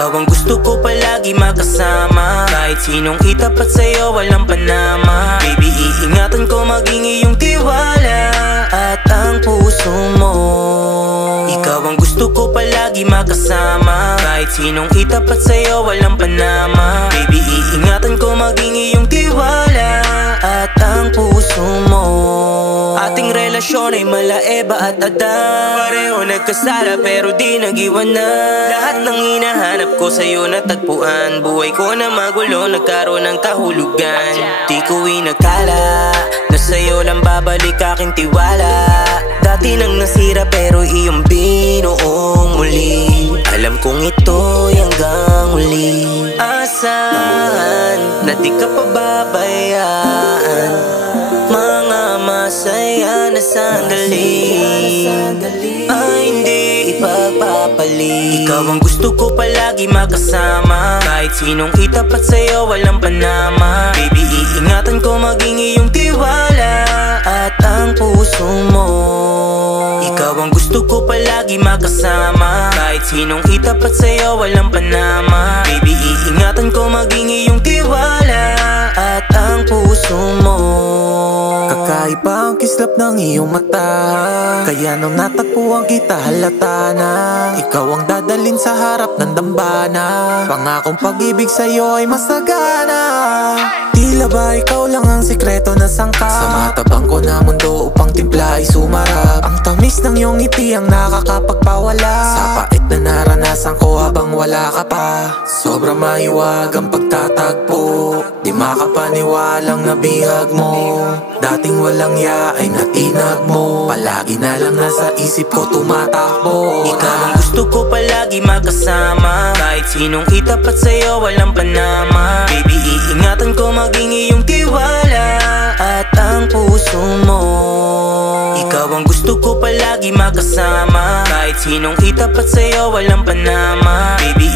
Ikaw ang gusto ko palagi makasama. Kahit sinong itapat sa'yo walang panama. Baby, iingatan ko maging iyong tiwala at ang puso mo. Ikaw ang gusto ko palagi makasama. Kahit sinong itapat sa'yo walang panama. Baby, iingatan ko maging iyong tiwala at ang puso mo. Ating relasyon ay malaeba at adan. Pareho nagkasala pero di nag-iwanan. Lahat ng hinahanap ko sa'yo natagpuan. Buhay ko na magulo, nagkaroon ng kahulugan. Di ko inakala na sa'yo lang babalik aking tiwala. Dati nang nasira pero iyong binuong muli. Alam kong ito'y hanggang huli. Asahan na di ka pababayaan. Mga masaya na sandali ay hindi ipagpapalit. Ikaw ang gusto ko palagi makasama. Kahit sinong itapat sa'yo walang panama. Baby, iingatan ko maging iyong tiwala at ang puso mo. Ikaw ang gusto ko palagi makasama. Kahit sinong itapat sa'yo walang panama. Baby, iingatan ko maging iyong tiwala at ang puso mo. Kakaiba ang kislap ng iyong mata. Kaya nung natagpuan kita halata na ikaw ang dadalhin sa harap ng dambana. Pangakong pag-ibig sa'yo ay masagana. Tila ba ikaw lang ang sikreto na sangka sa matabang ko na mundo upang timpla ay sumarap. Ang tamis ng iyong ngiti ang nakakapagpawala sa pait na naranasan ko habang wala ka pa. Sobra mahiwag ang pagtatagpo. Di makapaniwalang nabihag mo. Dating walang ya ay natinag mo. Palagi na lang nasa isip ko tumatakbo. Ikaw ang gusto ko palagi makasama. Kahit sinong itapat sa'yo walang panama. Baby, iingatan ko maging iyong tiwala at ang puso mo. Ikaw ang gusto ko palagi makasama. Kahit sinong itapat sa'yo walang panama. Baby,